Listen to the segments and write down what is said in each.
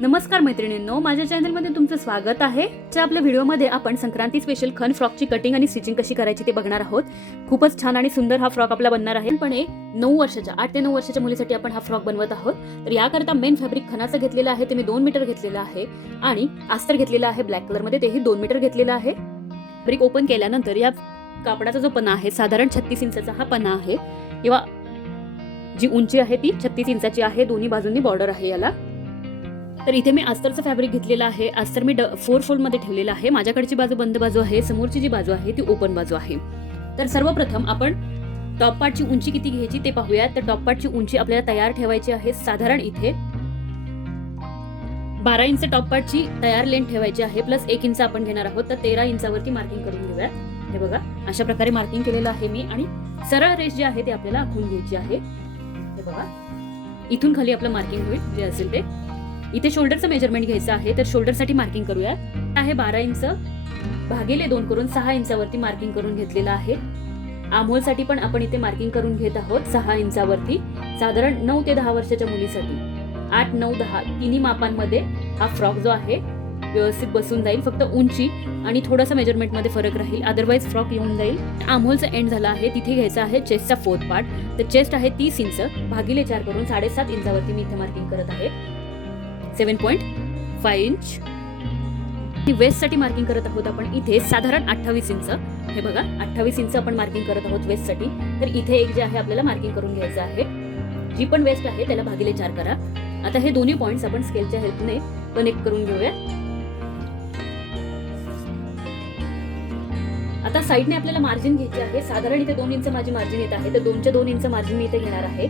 नमस्कार मैत्रिणींनो माझ्या चॅनलमध्ये तुमचं स्वागत आहे. तर आपल्या व्हिडिओमध्ये आपण संक्रांती स्पेशल खन फ्रॉकची कटिंग आणि स्टिचिंग कशी करायची ते बघणार आहोत. खूपच छान आणि सुंदर हा फ्रॉक आपला बनणार आहे. पण एक नऊ वर्षाच्या आठ ते नऊ वर्षाच्या मुलीसाठी आपण हा फ्रॉक बनवत आहोत. तर याकरता मेन फॅब्रिक खनाचं घेतलेलं आहे ते मी दोन मीटर घेतलेलं आहे. आणि आस्तर घेतलेलं आहे ब्लॅक कलरमध्ये तेही दोन मीटर घेतलेलं आहे. फॅब्रिक ओपन केल्यानंतर या कापडाचा जो पणा आहे साधारण छत्तीस इंचाचा हा पना आहे. किंवा जी उंची आहे ती छत्तीस इंचाची आहे दोन्ही बाजूंनी बॉर्डर आहे याला. तर इथे मी अस्तरचं फॅब्रिक घेतलेलं आहे. अस्तर मी ड फोर फोल्डमध्ये ठेवलेलं आहे. माझ्याकडची बाजू बंद बाजू आहे. समोरची जी बाजू आहे ती ओपन बाजू आहे. तर सर्वप्रथम आपण टॉप पार्टची उंची किती घ्यायची ते पाहूया तर टॉप पार्टची उंची आपल्याला तयार ठेवायची आहे. साधारण इथे बारा इंच टॉप पार्टची तयार लेंथ ठेवायची आहे. प्लस एक इंच आपण घेणार आहोत. तर तेरा इंचावरती मार्किंग करून घेऊया. हे बघा अशा प्रकारे मार्किंग केलेलं आहे मी. आणि सरळ रेष जी आहे ती आपल्याला आखून घ्यायची आहे. हे बघा इथून खाली आपलं मार्किंग होईल. जे असेल ते. इथे शोल्डरचं मेजरमेंट घ्यायचं आहे तर शोल्डरसाठी मार्किंग करूया आहे बारा इंच भागेले दोन करून सहा इंचावरती मार्किंग करून घेतलेलं आहे. आमोलसाठी पण आपण इथे मार्किंग करून घेत आहोत सहा इंचावरती. साधारण नऊ ते दहा वर्षाच्या मुलीसाठी. आठ नऊ दहा तिन्ही मापांमध्ये हा फ्रॉक जो आहे व्यवस्थित बसून जाईल फक्त उंची आणि थोडासा मेजरमेंटमध्ये फरक राहील. अदरवाईज फ्रॉक येऊन जाईल. आमोलचा एंड झाला आहे तिथे घ्यायचा आहे चेस्टचा फोर्थ पार्ट तर चेस्ट आहे तीस इंच भागिले चार करून साडेसात इंचावरती मी इथे मार्किंग करत आहे. Seven point five inch. वेस्टसाठी marking करत आहोत आपण. इथे साधारण अठ्ठावीस इंच. हे बघा अठ्ठावीस इंच आपण मार्किंग करत आहोत वेस्टसाठी तर इथे एक जे आहे आपल्याला मार्किंग करून घ्यायचं आहे. जी पण वेस्ट आहे त्याला भागिले चार करा. आता हे दोन्ही पॉईंट्स आपण स्केलच्या हेल्पने कनेक्ट करून घेऊया. आता साईडने आपल्याला मार्जिन घ्यायचे आहे. साधारण इथे दोन इंच माझी मार्जिन येत आहे. तर दोनच्या दोन इंच मार्जिन मी इथे घेणार आहे.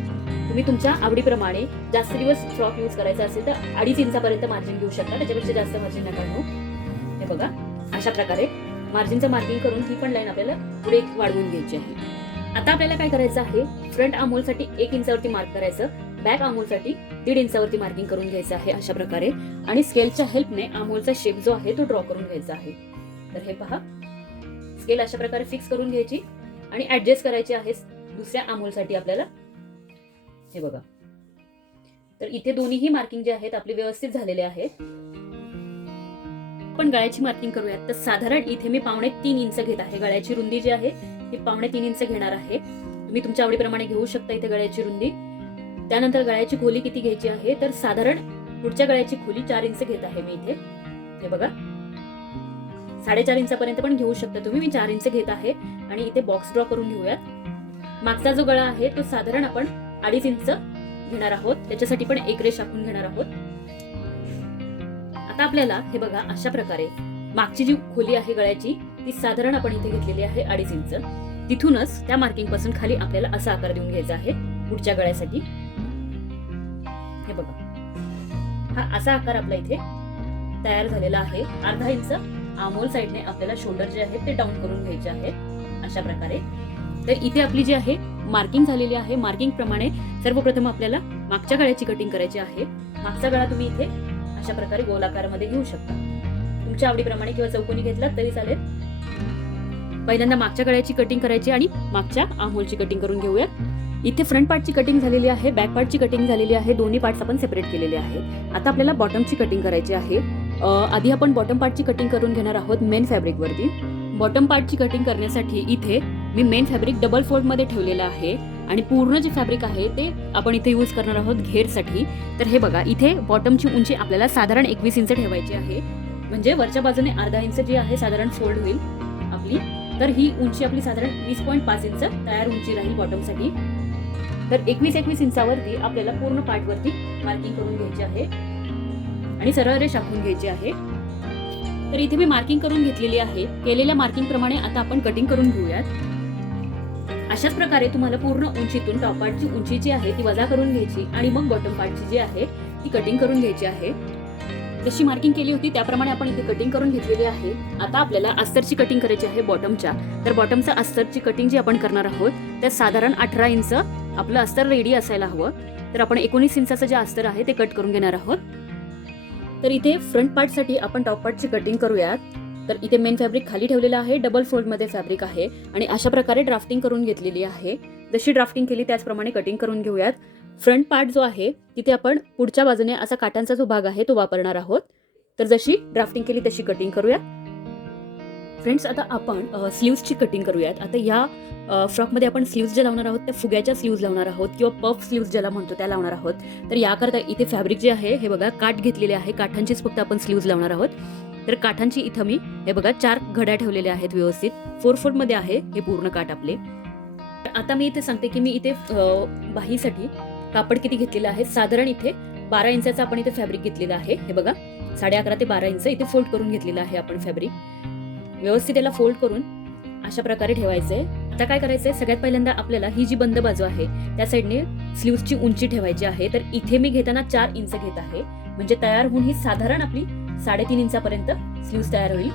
तुम्ही तुमच्या आवडीप्रमाणे जास्त दिवस फ्रॉक यूज करायचा असेल तर अडीच इंचापर्यंत मार्जिन घेऊ शकता. त्याच्यापेक्षा जास्त मार्जिन नका घेऊ. हे बघा. अशा प्रकारे मार्जिनचं मार्किंग करून ही पण लाईन आपल्याला पुढे वाढवून घ्यायची आहे. आता आपल्याला काय करायचं आहे? फ्रंट आमोलसाठी एक इंचावरती मार्क करायचं. बॅक आमोलसाठी दीड इंचावरती मार्किंग करून घ्यायचं आहे अशा प्रकारे. आणि स्केलच्या हेल्पने आमोलचा शेप जो आहे तो ड्रॉ करून घ्यायचा आहे. तर हे पहा. स्केल अशा प्रकारे फिक्स करून घ्यायची. आणि ऍडजस्ट करायची आहे दुसऱ्या आमोलसाठी आपल्याला हे बघा. तर इथे दोन्हीही मार्किंग जे आहेत आपले व्यवस्थित झालेले आहेत. पण गळ्याची मार्किंग करूयात. तर साधारण इथे मी पावणे तीन इंच घेत आहे. गळ्याची रुंदी जी आहे ती पावणे तीन इंच घेणार आहे. तुम्ही तुमच्या आवडीप्रमाणे घेऊ शकता इथे गळ्याची रुंदी. त्यानंतर गळ्याची खोली किती घ्यायची आहे? तर साधारण पुढच्या गळ्याची खोली चार इंच घेत आहे मी इथे. हे बघा. साडेचार इंचापर्यंत पण घेऊ शकता तुम्ही. मी चार इंच घेत आहे. आणि इथे बॉक्स ड्रॉ करून घेऊयात. मागचा जो गळा आहे तो साधारण आपण अडीच इंच घेणार आहोत. त्याच्यासाठी पण एक रेष आपण घेणार आहोत. आता आपल्याला हे बघा अशा प्रकारे मागची जी खोली आहे गळ्याची ती साधारण आपण इथे घेतलेली आहे अडीच इंच. तिथूनच त्या मार्किंगपासून खाली आपल्याला असा आकार देऊन घ्यायचा आहे पुढच्या गळ्यासाठी. हे बघा. हा असा आकार आपला इथे तयार झालेला आहे. अर्धा इंच आमोल साईडने आपल्याला शोल्डर जे आहे ते डाऊन करून घ्यायचे आहे. अशा प्रकारे. तर इथे आपली जी आहे मार्किंग झालेली आहे. मार्किंग प्रमाणे सर्वप्रथम आपल्याला मागच्या गळ्याची कटिंग करायची आहे. मागचा गळा तुम्ही इथे अशा प्रकारे गोलाकारामध्ये घेऊ शकता. तुमच्या आवडीप्रमाणे किंवा चौकोनी घेतला तरी चालेल. पहिल्यांदा मागच्या गळ्याची कटिंग करायची आणि मागच्या आमोलची कटिंग करून घेऊया इथे फ्रंट पार्टची कटिंग झालेली आहे बॅक पार्टची कटिंग झालेली आहे. दोन्ही पार्ट्स आपण सेपरेट केलेले आहे आता आपल्याला बॉटमची कटिंग करायची आहे. आधी आपण बॉटम पार्टची कटिंग करून घेणार आहोत मेन फॅब्रिकवरती बॉटम पार्टची कटिंग करण्यासाठी इथे मी मेन फॅब्रिक डबल फोल्डमध्ये ठेवलेलं आहे. आणि पूर्ण जे फॅब्रिक आहे ते आपण इथे यूज करणार आहोत घेरसाठी. तर हे बघा इथे बॉटमची उंची आपल्याला साधारण एकवीस इंच ठेवायची आहे. म्हणजे वरच्या बाजूने अर्धा इंच जी आहे साधारण फोल्ड होईल आपली. तर ही उंची आपली साधारण वीस पॉईंट पाच इंच तयार उंची राहील बॉटमसाठी तर एकवीस एकवीस इंचावरती आपल्याला पूर्ण पार्टवरती मार्किंग करून घ्यायची आहे. आणि सरळ रेष आखून घ्यायची आहे. तर इथे मी मार्किंग करून घेतलेली आहे. केलेल्या मार्किंग प्रमाणे आता आपण कटिंग करून घेऊयात. अशाच प्रकारे तुम्हाला पूर्ण उंचीतून टॉप पार्टची उंची जी आहे ती वजा करून घ्यायची आणि मग बॉटम पार्टची जी आहे ती कटिंग करून घ्यायची आहे. जशी मार्किंग केली होती त्याप्रमाणे आपण इथे कटिंग करून घेतलेली आहे. आता आपल्याला अस्तरची कटिंग करायची आहे बॉटमच्या तर बॉटमचा अस्तरची कटिंग जी आपण करणार आहोत त्यात साधारण अठरा इंच आपलं अस्तर रेडी असायला हवं. तर आपण एकोणीस इंचाचं जे अस्तर आहे ते कट करून घेणार आहोत. तर इथे फ्रंट पार्टसाठी आपण टॉप पार्टची कटिंग करूयात. तर इथे मेन फॅब्रिक खाली ठेवलेलं आहे डबल फोल्डमध्ये फॅब्रिक आहे आणि अशा प्रकारे ड्राफ्टिंग करून घेतलेली आहे. जशी ड्राफ्टिंग केली त्याचप्रमाणे कटिंग करून घेऊयात. फ्रंट पार्ट जो आहे तिथे आपण पुढच्या बाजूने असा काटांचा जो भाग आहे तो वापरणार आहोत. तर जशी ड्राफ्टिंग केली तशी कटिंग करूया फ्रेंड्स आता आपण स्लीव्सची कटिंग करूयात. आता या फ्रॉकमध्ये आपण स्लीव्ज ज्या लावणार आहोत त्या फुग्याच्या स्लीव्ज लावणार आहोत किंवा पफ स्लीव्ज ज्याला म्हणतो त्या लावणार आहोत. तर याकरता इथे फॅब्रिक जे आहे हे बघा काठ घेतलेले आहे. काठांचीच फक्त आपण स्लीव्ज लावणार आहोत. तर काठांची इथं मी हे बघा चार घड्या ठेवलेल्या आहेत व्यवस्थित. फोर फोरमध्ये आहे हे पूर्ण काठ आपले. तर आता मी इथे सांगते की मी इथे बाहीसाठी कापड किती घेतलेलं आहे? साधारण इथे बारा इंचाचं आपण इथे फॅब्रिक घेतलेलं आहे. हे बघा साडे अकरा ते बारा इंच इथे फोल्ड करून घेतलेलं आहे आपण फॅब्रिक व्यवस्थित याला फोल्ड करून अशा प्रकारे ठेवायचंय. आता काय करायचंय? सगळ्यात पहिल्यांदा आपल्याला ही जी बंद बाजू आहे त्या साईडने स्लीव्सची उंची ठेवायची आहे. तर इथे मी घेताना चार इंच घेत आहे. म्हणजे तयार होऊन ही साधारण आपली साडेतीन इंचापर्यंत स्लीव्स तयार होईल.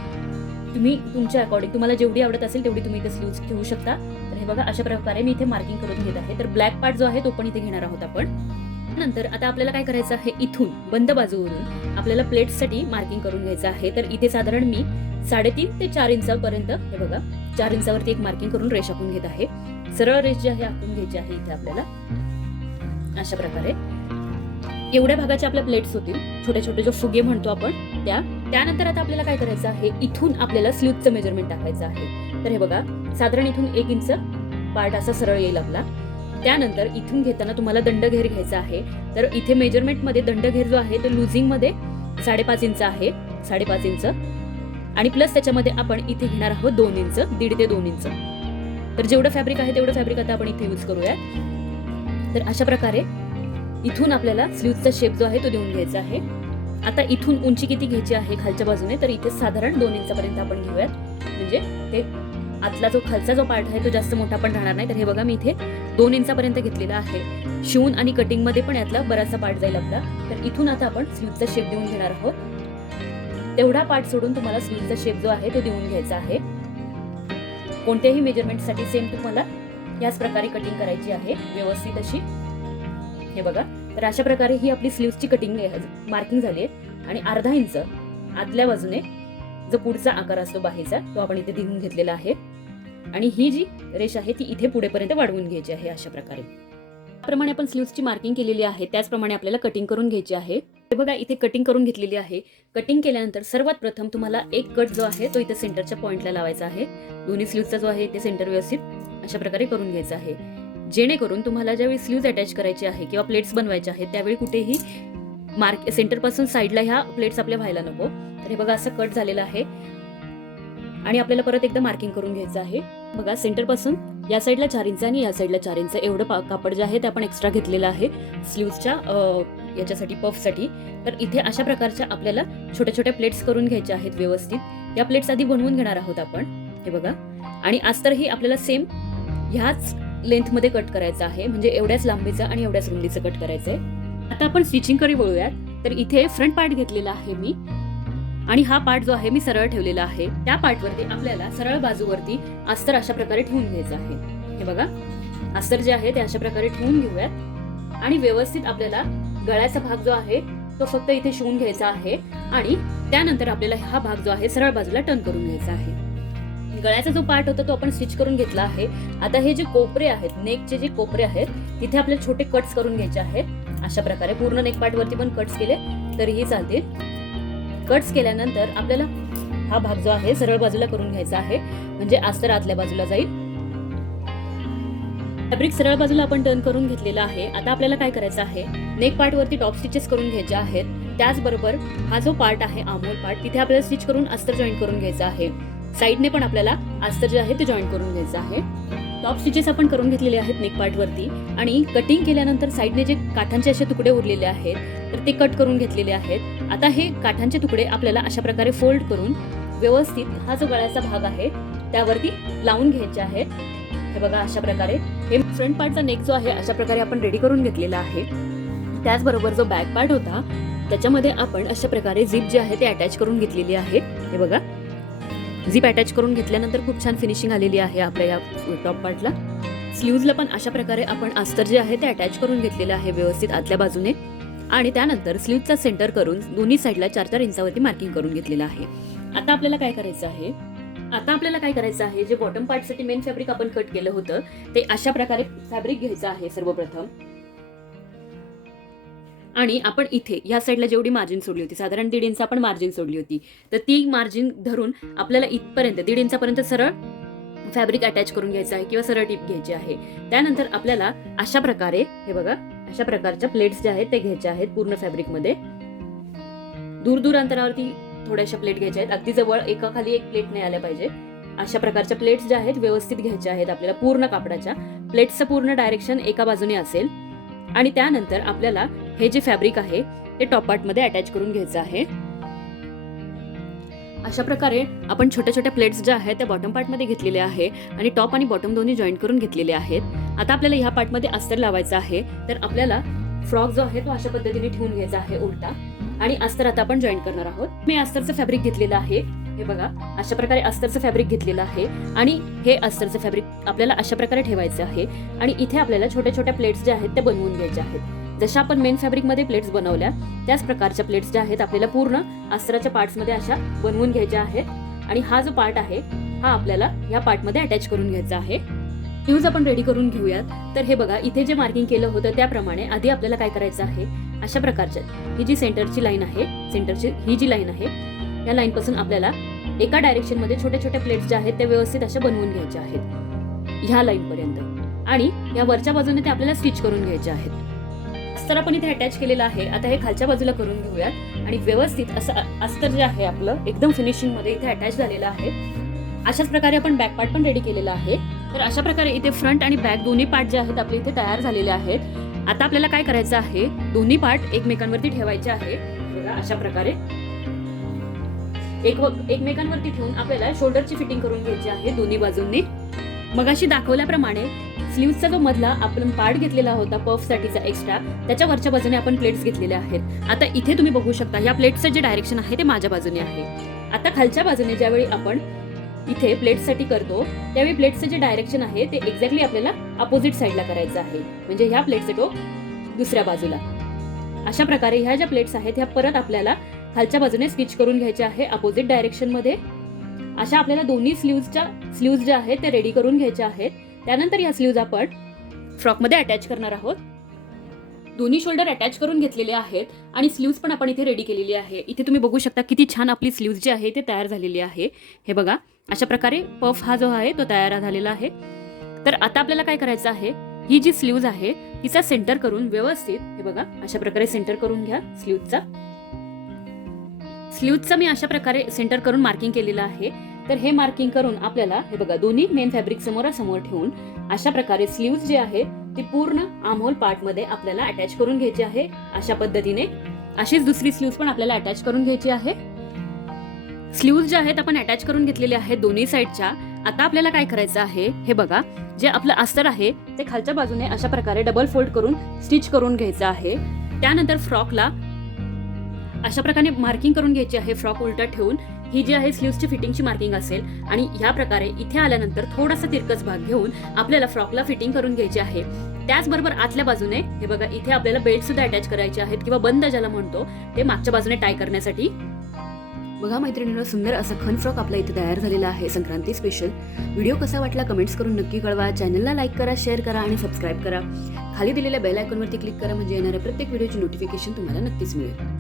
तुम्ही तुमच्या अकॉर्डिंग तुम्हाला जेवढी आवडत असेल तेवढी तुम्ही इथे स्लीव्स ठेवू शकता. तर हे बघा अशा प्रकारे मी इथे मार्किंग करून घेत आहे. तर ब्लॅक पार्ट जो आहे तो पण इथे घेणार आहोत आपण. नंतर आता आपल्याला काय करायचं आहे? इथून बंद बाजूवरून आपल्याला प्लेट्ससाठी मार्किंग करून घ्यायचं आहे. तर इथे साधारण मी साडेतीन ते चार इंचापर्यंत हे बघा चार इंचावरती एक मार्किंग करून रेष आखून घेत आहे. सरळ रेष जी आहे आखून घ्यायची आहे इथे आपल्याला. अशा प्रकारे. एवढ्या भागाचे आपल्या प्लेट्स होतील. छोटे छोटे जो फुगे म्हणतो आपण त्या. त्यानंतर आता आपल्याला काय करायचं आहे? इथून आपल्याला स्लीवचं मेजरमेंट टाकायचं आहे. तर हे बघा साधारण इथून एक इंच पार्ट असा सरळ येईल आपला. त्यानंतर इथून घेताना तुम्हाला दंडघेर घ्यायचा आहे. तर इथे मेजरमेंटमध्ये दंडघेर जो आहे तो लुझिंगमध्ये साडेपाच इंच आहे. साडेपाच इंच आणि प्लस त्याच्यामध्ये आपण इथे घेणार आहोत दोन इंच दीड ते दोन इंच तर जेवढं फॅब्रिक आहे तेवढं फॅब्रिक आता आपण इथे यूज करूया तर अशा प्रकारे इथून आपल्याला स्लीवचा शेप जो आहे तो देऊन घ्यायचा आहे. आता इथून उंची किती घ्यायची आहे खालच्या बाजूने? तर इथे साधारण दोन इंचापर्यंत आपण घेऊयात. म्हणजे ते आतला जो खालचा जो पार्ट आहे तो जास्त मोठा पण राहणार नाही. तर हे बघा मी इथे दोन इंचापर्यंत घेतलेला आहे. शिवून आणि कटिंगमध्ये पण यातला बराचसा पार्ट जाईल आपला. तर इथून आता आपण स्लीवचा शेप देऊन घेणार आहोत. तेवढा पार्ट सोडून तुम्हाला स्लीवचा शेप जो आहे तो देऊन घ्यायचा आहे. कोणत्याही मेजरमेंटसाठी सेम तुम्हाला याच प्रकारे कटिंग करायची आहे. व्यवस्थित अशी. हे बघा. तर अशा प्रकारे ही आपली स्लीव्सची कटिंग मार्किंग झाली आहे. आणि अर्धा इंच आतल्या बाजूने जो पुढचा आकार असतो बाहेरचा तो आपण इथे दिवून घेतलेला आहे. आणि ही जी रेष आहे ती इथे पुढेपर्यंत वाढवून घ्यायची आहे अशा प्रकारे. त्याप्रमाणे आपण स्लीव्सची मार्किंग केलेली आहे त्याचप्रमाणे आपल्याला कटिंग करून घ्यायची आहे. हे बघा इथे कटिंग करून घेतलेली आहे. कटिंग केल्यानंतर सर्वात प्रथम तुम्हाला एक कट जो आहे तो इथे सेंटरच्या पॉइंटला लावायचा आहे. दोन्ही स्लीव्हचा जो आहे ते सेंटर व्यवस्थित अशा प्रकारे करून घ्यायचं आहे. जेणेकरून तुम्हाला ज्यावेळी स्लीव्ज अटॅच करायची आहे किंवा प्लेट्स बनवायचे आहेत त्यावेळी कुठेही मार्क सेंटरपासून साईडला ह्या प्लेट्स आपल्या व्हायला नको. तर हे बघा असं कट झालेलं आहे. आणि आपल्याला परत एकदा मार्किंग करून घ्यायचं आहे. बघा सेंटरपासून या साईडला चार इंच आणि या साईडला चार इंच. एवढं पा- कापड जे आहे ते आपण एक्स्ट्रा घेतलेलं आहे. स्लीव्सच्या याच्यासाठी पफसाठी तर इथे अशा प्रकारच्या आपल्याला छोट्या छोट्या प्लेट्स करून घ्यायच्या आहेत व्यवस्थित. या प्लेट्स आधी बनवून घेणार आहोत आपण. हे बघा. आणि आज तर ही आपल्याला सेम ह्याच लेंथमध्ये कट करायचं आहे. म्हणजे एवढ्याच लांबीचं आणि एवढ्याच रुंदीचं कट करायचं आहे आता आपण स्टिचिंगकडे वळूयात. तर इथे फ्रंट पार्ट घेतलेला आहे मी. आणि हा पार्ट जो आहे मी सरळ ठेवलेला आहे. त्या पार्टवरती आपल्याला सरळ बाजूवरती अस्तर अशा प्रकारे ठेवून घ्यायचं आहे. हे बघा. अस्तर जे आहे ते अशा प्रकारे ठेवून घेऊयात. आणि व्यवस्थित आपल्याला गळ्याचा भाग जो आहे तो फक्त इथे शिवून घ्यायचा आहे. आणि त्यानंतर आपल्याला हा भाग जो आहे सरळ बाजूला टर्न करून घ्यायचा आहे. गळ्याचा जो पार्ट होता तो आपण स्टिच करून घेतला आहे. आता हे जे कोपरे आहेत नेकचे जे कोपरे आहेत तिथे आपल्याला छोटे कट्स करून घ्यायचे आहेत. अशा प्रकारे पूर्ण नेक पार्ट वरती पण कट्स केले तरीही चालतील. कट्स केल्यानंतर आपल्याला हा भाग जो आहे सरळ बाजूला करून घ्यायचा आहे. म्हणजे अस्तर आतल्या बाजूला जाईल. फॅब्रिक सरळ बाजूला आपण टर्न करून घेतलेला आहे. आता आपल्याला काय करायचं आहे? नेक पार्ट वरती टॉप स्टिचेस करून घ्यायचे आहेत. त्याचबरोबर हा जो पार्ट आहे आमोल पार्ट तिथे आपल्याला स्टिच करून अस्तर जॉईन करून घ्यायचा आहे. साईडने पण आपल्याला अस्तर जे आहे ते जॉईन करून घ्यायचं आहे. टॉप स्टिचेस आपण करून घेतलेले आहेत नेक पार्टवरती आणि कटिंग केल्यानंतर साईडने जे काठांचे असे तुकडे उरलेले आहेत तर ते कट करून घेतलेले आहेत. आता हे काठांचे तुकडे आपल्याला अशा प्रकारे फोल्ड करून व्यवस्थित हा जो गळ्याचा भाग आहे त्यावरती लावून घ्यायचे आहेत हे बघा अशा प्रकारे. हे फ्रंट पार्टचा नेक जो आहे अशा प्रकारे आपण रेडी करून घेतलेला आहे. त्याचबरोबर जो बॅक पार्ट होता त्याच्यामध्ये आपण अशा प्रकारे झिप जे आहे ते अटॅच करून घेतलेली आहे. हे बघा. झिप अटॅच करून घेतल्यानंतर खूप छान फिनिशिंग आलेली आहे आपल्या या टॉप पार्टला स्लीव्जला पण अशा प्रकारे आपण अस्तर जे आहे ते अटॅच करून घेतलेलं आहे व्यवस्थित आतल्या बाजूने. आणि त्यानंतर स्लीवचा सेंटर करून दोन्ही साईडला चार चार इंचावरती मार्किंग करून घेतलेलं आहे. आता आपल्याला काय करायचं आहे? आता आपल्याला काय करायचं आहे? जे बॉटम पार्टसाठी मेन फॅब्रिक आपण कट केलं होतं ते अशा प्रकारे फॅब्रिक घ्यायचं आहे सर्वप्रथम. आणि आपण इथे या साईडला जेवढी मार्जिन सोडली होती साधारण दीड इंच आपण मार्जिन सोडली होती. तर ती मार्जिन धरून आपल्याला इथपर्यंत दीड इंचापर्यंत सरळ फॅब्रिक अटॅच करून घ्यायचं आहे किंवा सरळ टीप घ्यायची आहे. त्यानंतर आपल्याला अशा प्रकारे हे बघा अशा प्रकारच्या प्लेट्स ज्या आहेत ते घ्यायच्या आहेत पूर्ण फॅब्रिकमध्ये दूर दूर अंतरावरती थोड्याशा प्लेट घ्यायच्या आहेत. अगदी जवळ एका खाली एक प्लेट नाही आल्या पाहिजे. अशा प्रकारच्या प्लेट्स ज्या आहेत व्यवस्थित घ्यायच्या आहेत आपल्याला पूर्ण कापडाच्या. प्लेट्सचं पूर्ण डायरेक्शन एका बाजूने असेल. आणि त्यानंतर आपल्याला हे जे फॅब्रिक आहे ते टॉप पार्टमध्ये अटॅच करून घ्यायचं आहे. अशा प्रकारे आपण छोट्या छोट्या प्लेट्स ज्या आहेत त्या बॉटम पार्टमध्ये घेतलेल्या आहे आणि टॉप आणि बॉटम दोन्ही जॉईन करून घेतलेले आहेत. आता आपल्याला ह्या पार्टमध्ये अस्तर लावायचं आहे. तर आपल्याला फ्रॉक जो आहे तो अशा पद्धतीने ठेवून घ्यायचा आहे उलटा. आणि अस्तर आता आपण जॉईन करणार आहोत. मी अस्तरचं फॅब्रिक घेतलेलं आहे. हे बघा अशा प्रकारे अस्तरचं फॅब्रिक घेतलेलं आहे. आणि हे अस्तरचं फॅब्रिक आपल्याला अशा प्रकारे ठेवायचं आहे. आणि इथे आपल्याला छोट्या छोट्या प्लेट्स ज्या आहेत त्या बनवून घ्यायच्या आहेत. जशा आपण मेन फॅब्रिकमध्ये प्लेट्स बनवल्या त्याच प्रकारच्या प्लेट्स ज्या आहेत आपल्याला पूर्ण अस्त्राच्या पार्ट्समध्ये अशा बनवून घ्यायच्या आहेत. आणि हा जो पार्ट आहे हा आपल्याला या पार्टमध्ये अटॅच करून घ्यायचा आहे. न्यूज आपण रेडी करून घेऊयात. तर हे बघा इथे जे मार्किंग केलं होतं त्याप्रमाणे आधी आपल्याला काय करायचं आहे? अशा प्रकारच्या. ही जी सेंटरची लाईन आहे सेंटरची ही जी लाईन आहे या लाईनपासून आपल्याला एका डायरेक्शनमध्ये छोट्या छोट्या प्लेट्स ज्या आहेत त्या व्यवस्थित अशा बनवून घ्यायच्या आहेत. ह्या लाईनपर्यंत आणि या वरच्या बाजूने ते आपल्याला स्टिच करून घ्यायचे आहेत. अस्तर आपण इथे अटॅच केलेलं आहे. आता हे खालच्या बाजूला करून घेऊयात. आणि व्यवस्थित असं अस्तर जे आहे आपलं एकदम फिनिशिंगमध्ये इथे अटॅच झालेलं आहे. अशाच प्रकारे आपण बॅक पार्ट पण रेडी केलेला आहे. तर अशा प्रकारे इथे फ्रंट आणि बॅक दोन्ही पार्ट जे आहेत आपले इथे तयार झालेले आहेत. आता आपल्याला काय करायचं आहे दोन्ही पार्ट एकमेकांवरती ठेवायचे आहे. अशा प्रकारे. एक एकमेकांवरती ठेवून आपल्याला शोल्डरची फिटिंग करून घ्यायची आहे दोन्ही बाजूंनी. मगाशी दाखवल्याप्रमाणे स्लीवचा जो मधला आपण पार्ट घेतलेला होता पफ साठीचा एक्स्ट्रा त्याच्या वरच्या बाजूने आपण प्लेट्स घेतलेल्या आहेत. आता इथे तुम्ही बघू शकता या प्लेट्सचं जे डायरेक्शन आहे ते माझ्या बाजूने आहे. आता खालच्या बाजूने ज्यावेळी आपण इथे प्लेट्ससाठी करतो त्यावेळी प्लेट्सचं जे डायरेक्शन आहे ते एक्झॅक्टली आपल्याला अपोजिट साईडला करायचं आहे. म्हणजे ह्या प्लेटचं टोक दुसऱ्या बाजूला. अशा प्रकारे ह्या ज्या प्लेट्स आहेत ह्या परत आपल्याला खालच्या बाजूने स्टिच करून घ्यायच्या आहे अपोजिट डायरेक्शनमध्ये अशा आपल्याला दोन्ही स्लीव्जच्या स्लीव्ज ज्या आहेत त्या रेडी करून घ्यायच्या आहेत. त्यानंतर या स्लीव्ज आपण फ्रॉकमध्ये अटॅच करणार आहोत. दोन्ही शोल्डर अटॅच करून घेतलेले आहेत आणि स्लीव्ज पण आपण इथे रेडी केलेली आहे. इथे तुम्ही बघू शकता किती छान आपली स्लीव्ज जी आहे ते तयार झालेली आहे. हे बघा अशा प्रकारे पफ हा जो आहे तो तयार झालेला आहे. तर आता आपल्याला काय करायचं आहे ही जी स्लीव्ज आहे तिचा सेंटर करून व्यवस्थित हे बघा अशा प्रकारे सेंटर करून घ्या स्लीव्जचा स्लीव्जचा मी अशा प्रकारे सेंटर करून मार्किंग केलेलं आहे. तर हे मार्किंग करून आपल्याला हे बघा दोन्ही मेन फॅब्रिक समोरासमोर ठेवून अशा प्रकारे स्लीव्ज जे आहे ती पूर्ण आमहोल पार्टमध्ये आपल्याला अटॅच करून घ्यायची आहे. अशा पद्धतीने अशीच दुसरी स्लीव्ज पण आपल्याला अटॅच करून घ्यायची आहे. स्लीव्ज ज्या आहेत आपण अटॅच करून घेतलेले आहेत दोन्ही साईडच्या आता आपल्याला काय करायचं आहे हे बघा जे आपलं अस्तर आहे ते खालच्या बाजूने अशा प्रकारे डबल फोल्ड करून स्टिच करून घ्यायचं आहे. त्यानंतर फ्रॉकला अशा प्रकारे मार्किंग करून घ्यायची आहे फ्रॉक उलटा ठेवून. ही जी आहे स्लीव्सची फिटिंगची मार्किंग असेल आणि ह्या प्रकारे इथे आल्यानंतर थोडासा तिरकस भाग घेऊन आपल्याला फ्रॉकला फिटिंग करून घ्यायची आहे. त्याचबरोबर आतल्या बाजूने हे बघा इथे आपल्याला बेल्ट सुद्धा अटॅच करायचे आहेत किंवा बंद ज्याला म्हणतो ते मागच्या बाजूने टाय करण्यासाठी. बघा मैत्रिणीनं सुंदर असा खन फ्रॉक आपला इथे तयार झालेला आहे. संक्रांती स्पेशल व्हिडिओ कसा वाटला कमेंट्स करून नक्की कळवा. चॅनलला लाईक करा शेअर करा आणि सबस्क्राईब करा. खाली दिलेल्या बेल आयकॉनवरती क्लिक करा म्हणजे येणाऱ्या प्रत्येक व्हिडिओची नोटिफिकेशन तुम्हाला नक्कीच मिळेल.